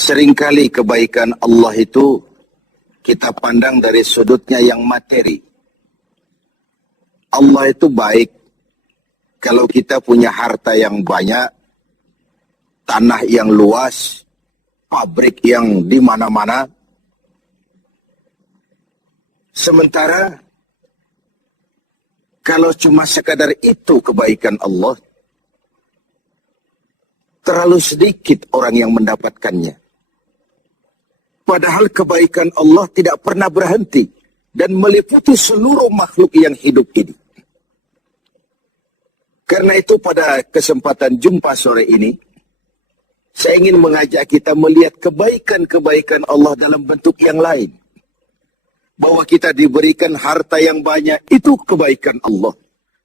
Seringkali kebaikan Allah itu kita pandang dari sudutnya yang materi. Allah itu baik kalau kita punya harta yang banyak, tanah yang luas, pabrik yang di mana-mana. Sementara kalau cuma sekadar itu kebaikan Allah, terlalu sedikit orang yang mendapatkannya. Padahal kebaikan Allah tidak pernah berhenti dan meliputi seluruh makhluk yang hidup ini. Karena itu pada kesempatan jumpa sore ini, saya ingin mengajak kita melihat kebaikan-kebaikan Allah dalam bentuk yang lain. Bahwa kita diberikan harta yang banyak, itu kebaikan Allah.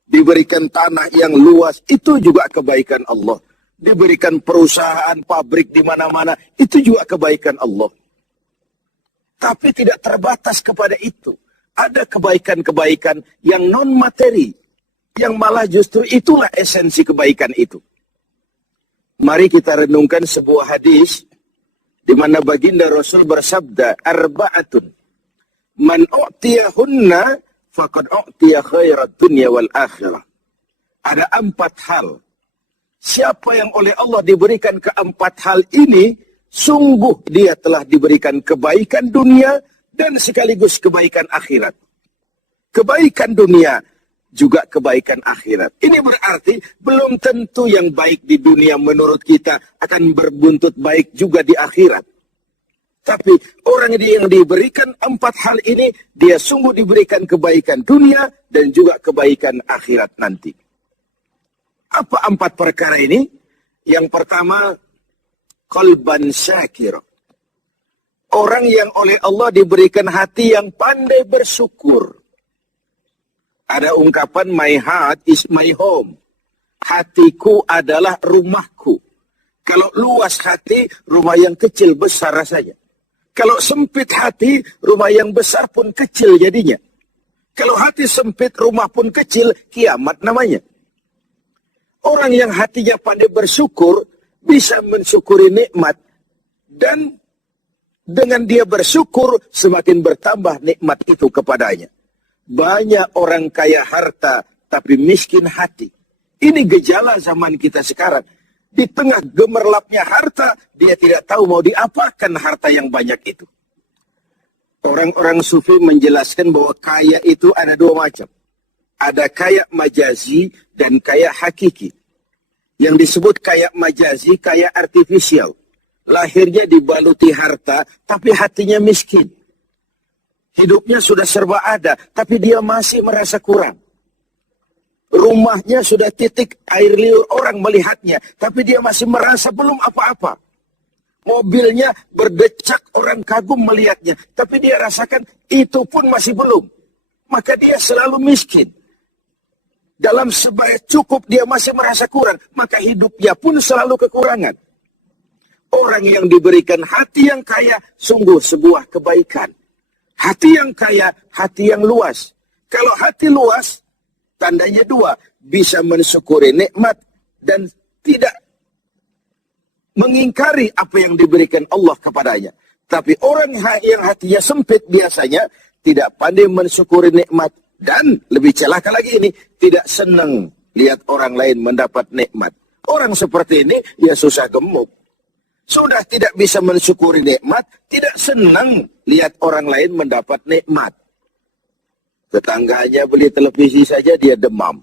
Diberikan tanah yang luas, itu juga kebaikan Allah. Diberikan perusahaan, pabrik di mana-mana, itu juga kebaikan Allah. Tapi tidak terbatas kepada itu. Ada kebaikan-kebaikan yang non-materi, yang malah justru itulah esensi kebaikan itu. Mari kita renungkan sebuah hadis, di mana baginda Rasul bersabda, arba'atun. Man u'tiyahunna faqad u'tiya khairat dunya wal akhirah. Ada 4 hal. Siapa yang oleh Allah diberikan keempat hal ini, sungguh dia telah diberikan kebaikan dunia dan sekaligus kebaikan akhirat. Kebaikan dunia juga kebaikan akhirat. Ini berarti belum tentu yang baik di dunia menurut kita akan berbuntut baik juga di akhirat. Tapi orang yang diberikan 4 hal ini, dia sungguh diberikan kebaikan dunia dan juga kebaikan akhirat nanti. Apa 4 perkara ini? Yang pertama, qalban syakir. Orang yang oleh Allah diberikan hati yang pandai bersyukur. Ada ungkapan, my heart is my home. Hatiku adalah rumahku. Kalau luas hati, rumah yang kecil besar rasanya. Kalau sempit hati, rumah yang besar pun kecil jadinya. Kalau hati sempit, rumah pun kecil, kiamat namanya. Orang yang hatinya pandai bersyukur, bisa mensyukuri nikmat. Dan dengan dia bersyukur, semakin bertambah nikmat itu kepadanya. Banyak orang kaya harta, tapi miskin hati. Ini gejala zaman kita sekarang. Di tengah gemerlapnya harta, dia tidak tahu mau diapakan harta yang banyak itu. Orang-orang sufi menjelaskan bahwa kaya itu ada 2 macam. Ada kaya majazi dan kaya hakiki. Yang disebut kaya majazi, kaya artifisial. Lahirnya dibaluti harta, tapi hatinya miskin. Hidupnya sudah serba ada, tapi dia masih merasa kurang. Rumahnya sudah titik air liur orang melihatnya, tapi dia masih merasa belum apa-apa. Mobilnya berdecak orang kagum melihatnya, tapi dia rasakan itu pun masih belum. Maka dia selalu miskin. Dalam sebaya cukup dia masih merasa kurang, maka hidupnya pun selalu kekurangan. Orang yang diberikan hati yang kaya, sungguh sebuah kebaikan. Hati yang kaya, hati yang luas. Kalau hati luas, tandanya 2, bisa mensyukuri nikmat dan tidak mengingkari apa yang diberikan Allah kepadanya. Tapi orang yang hatinya sempit biasanya tidak pandai mensyukuri nikmat. Dan lebih celaka lagi ini, tidak senang lihat orang lain mendapat nikmat. Orang seperti ini, ya susah gemuk. Sudah tidak bisa mensyukuri nikmat, tidak senang lihat orang lain mendapat nikmat. Tetangganya beli televisi saja dia demam.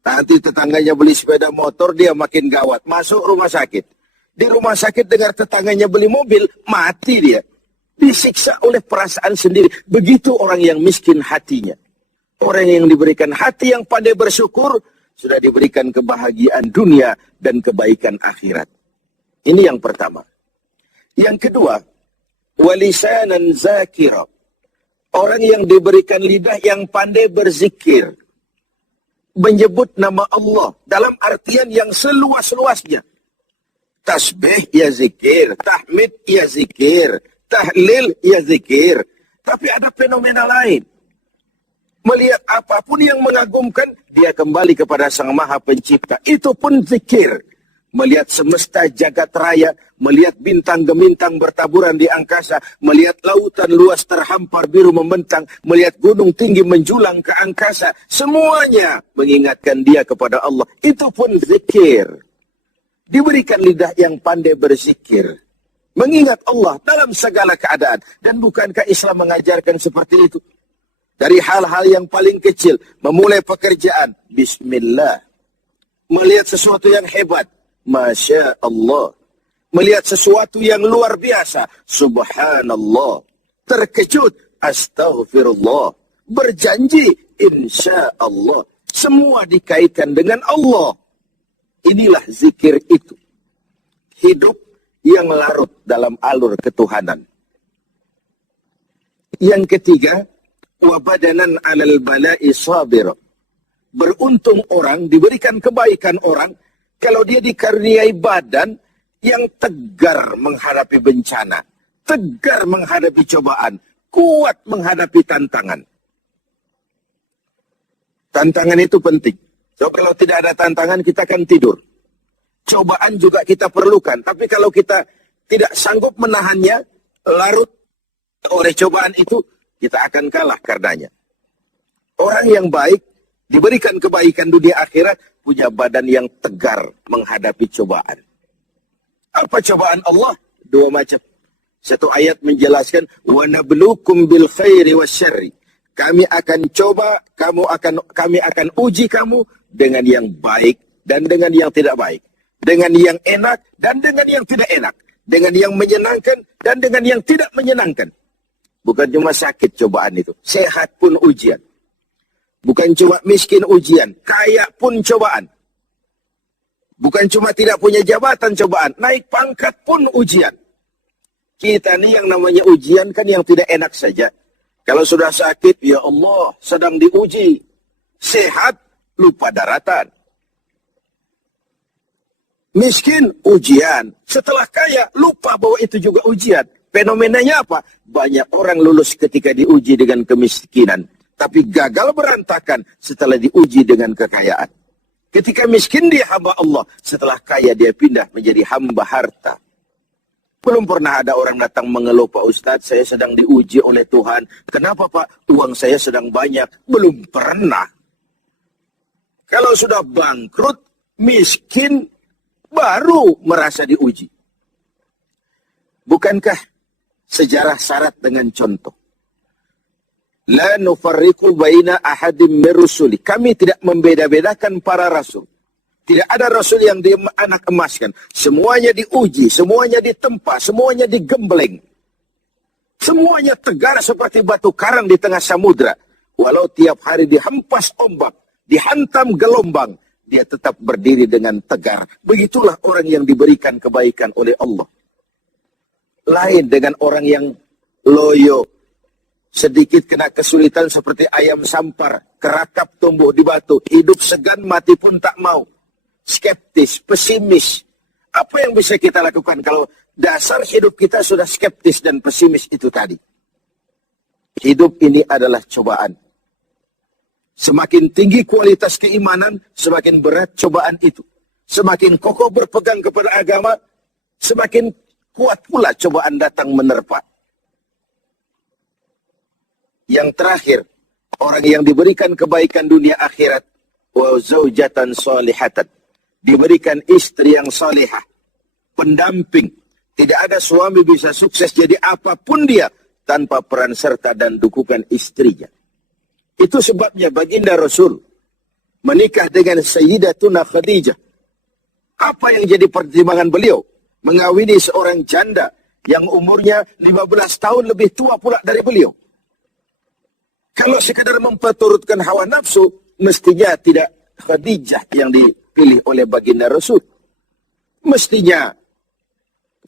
Nanti tetangganya beli sepeda motor, dia makin gawat. Masuk rumah sakit. Di rumah sakit dengar tetangganya beli mobil, mati dia. Disiksa oleh perasaan sendiri. Begitu orang yang miskin hatinya. Orang yang diberikan hati yang pandai bersyukur, sudah diberikan kebahagiaan dunia dan kebaikan akhirat. Ini yang pertama. Yang kedua, walisanan zakira. Orang yang diberikan lidah yang pandai berzikir. Menyebut nama Allah dalam artian yang seluas-luasnya. Tasbih ya zikir, tahmid ya zikir, tahlil ya zikir. Tapi ada fenomena lain. Melihat apapun yang mengagumkan, dia kembali kepada Sang Maha Pencipta. Itu pun zikir. melihat semesta jagat raya, melihat bintang gemintang bertaburan di angkasa, melihat lautan luas terhampar biru membentang, melihat gunung tinggi menjulang ke angkasa, semuanya mengingatkan dia kepada Allah. Itu pun zikir. Diberikan lidah yang pandai berzikir, mengingat Allah dalam segala keadaan. Dan bukankah Islam mengajarkan seperti itu? Dari hal-hal yang paling kecil, memulai pekerjaan, bismillah. Melihat sesuatu yang hebat, Masya Allah. Melihat sesuatu yang luar biasa, Subhanallah. Terkejut, Astaghfirullah. Berjanji, Insya Allah. Semua dikaitkan dengan Allah. Inilah zikir itu. Hidup yang larut dalam alur ketuhanan. Yang ketiga, wabadanan alal bala'i sabir. Beruntung orang, diberikan kebaikan orang, kalau dia dikaruniai badan yang tegar menghadapi bencana, tegar menghadapi cobaan, kuat menghadapi tantangan. Tantangan itu penting. So, kalau tidak ada tantangan, kita akan tidur. Cobaan juga kita perlukan. Tapi kalau kita tidak sanggup menahannya, larut oleh cobaan itu, kita akan kalah karenanya. Orang yang baik, diberikan kebaikan dunia akhirat, punya badan yang tegar menghadapi cobaan. Apa cobaan Allah? Dua macam. Satu ayat menjelaskan, وَنَبْلُوكُمْ بِالْخَيْرِ وَالشَّرِّ. Kami akan coba, kami akan uji kamu dengan yang baik dan dengan yang tidak baik. Dengan yang enak dan dengan yang tidak enak. Dengan yang menyenangkan dan dengan yang tidak menyenangkan. Bukan cuma sakit cobaan itu. Sehat pun ujian. Bukan cuma miskin ujian. Kaya pun cobaan. Bukan cuma tidak punya jabatan cobaan. Naik pangkat pun ujian. Kita ni yang namanya ujian kan yang tidak enak saja. Kalau sudah sakit, ya Allah, sedang diuji. Sehat, lupa daratan. Miskin, ujian. Setelah kaya, lupa bahwa itu juga ujian. Fenomenanya apa? Banyak orang lulus ketika diuji dengan kemiskinan. Tapi gagal berantakan setelah diuji dengan kekayaan. Ketika miskin dia hamba Allah. Setelah kaya dia pindah menjadi hamba harta. Belum pernah ada orang datang mengeluh, Pak Ustadz, saya sedang diuji oleh Tuhan. Kenapa Pak? Uang saya sedang banyak. Belum pernah. Kalau sudah bangkrut, miskin, baru merasa diuji. Bukankah sejarah syarat dengan contoh? La nufarriqu baina ahadim min rusuli. Kami tidak membeda-bedakan para rasul. Tidak ada rasul yang dianak emaskan. Semuanya diuji, semuanya ditempa, semuanya digembleng. Semuanya tegar seperti batu karang di tengah samudra. Walau tiap hari dihempas ombak, dihantam gelombang, dia tetap berdiri dengan tegar. Begitulah orang yang diberikan kebaikan oleh Allah. Lain dengan orang yang loyo, sedikit kena kesulitan seperti ayam sampar, kerakap tumbuh di batu, hidup segan mati pun tak mau. Skeptis, pesimis. Apa yang bisa kita lakukan kalau dasar hidup kita sudah skeptis dan pesimis itu tadi? Hidup ini adalah cobaan. Semakin tinggi kualitas keimanan, semakin berat cobaan itu. Semakin kokoh berpegang kepada agama, semakin kuat pula cobaan datang menerpa. Yang terakhir, orang yang diberikan kebaikan dunia akhirat, wa zaujatan salihatan, diberikan istri yang salihah, pendamping. Tidak ada suami bisa sukses jadi apapun dia tanpa peran serta dan dukungan istrinya. Itu sebabnya baginda Rasul menikah dengan Sayyidatuna Khadijah. Apa yang jadi pertimbangan beliau? Mengawini seorang janda yang umurnya 15 tahun lebih tua pula dari beliau. Kalau sekadar memperturutkan hawa nafsu, mestinya tidak Khadijah yang dipilih oleh baginda Rasul. Mestinya,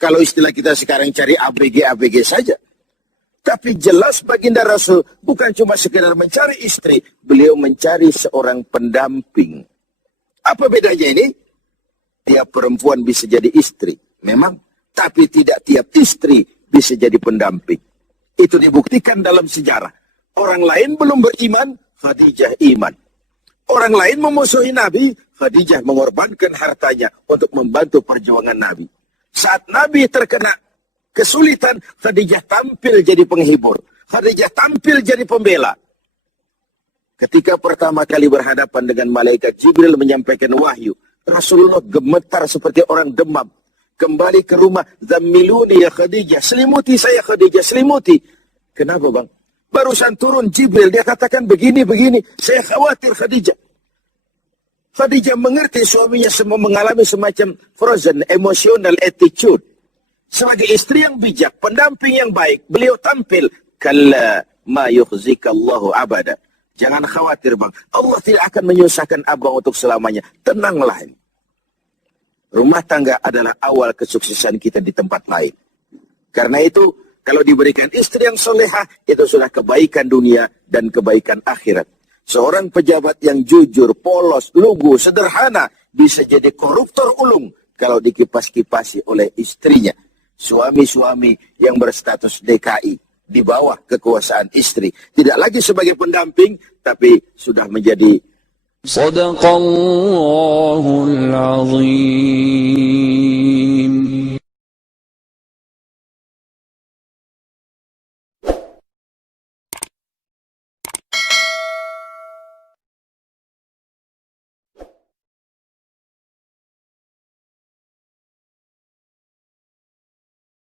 kalau istilah kita sekarang cari ABG saja. Tapi jelas baginda Rasul bukan cuma sekadar mencari istri, beliau mencari seorang pendamping. Apa bedanya ini? Tiap perempuan bisa jadi istri, memang. Tapi tidak tiap istri bisa jadi pendamping. Itu dibuktikan dalam sejarah. Orang lain belum beriman, Khadijah iman. Orang lain memusuhi Nabi, Khadijah mengorbankan hartanya untuk membantu perjuangan Nabi. Saat Nabi terkena kesulitan, Khadijah tampil jadi penghibur. Khadijah tampil jadi pembela. Ketika pertama kali berhadapan dengan malaikat Jibril menyampaikan wahyu, Rasulullah gemetar seperti orang demam. Kembali ke rumah, zammiluni ya Khadijah, selimuti saya Khadijah, selimuti. Kenapa bang? Barusan turun Jibril, dia katakan begini-begini, saya khawatir Khadijah. Khadijah mengerti suaminya semua mengalami semacam frozen, emotional attitude. Sebagai istri yang bijak, pendamping yang baik, beliau tampil, kalla ma yukhzikallahu abada. Jangan khawatir bang, Allah tidak akan menyusahkan abang untuk selamanya. Tenanglah. Rumah tangga adalah awal kesuksesan kita di tempat lain. Karena itu, kalau diberikan istri yang solehah, itu sudah kebaikan dunia dan kebaikan akhirat. Seorang pejabat yang jujur, polos, lugu, sederhana, bisa jadi koruptor ulung kalau dikipas-kipasi oleh istrinya. Suami-suami yang berstatus DKI, di bawah kekuasaan istri. Tidak lagi sebagai pendamping, tapi sudah menjadi Sadaqallahul Azim.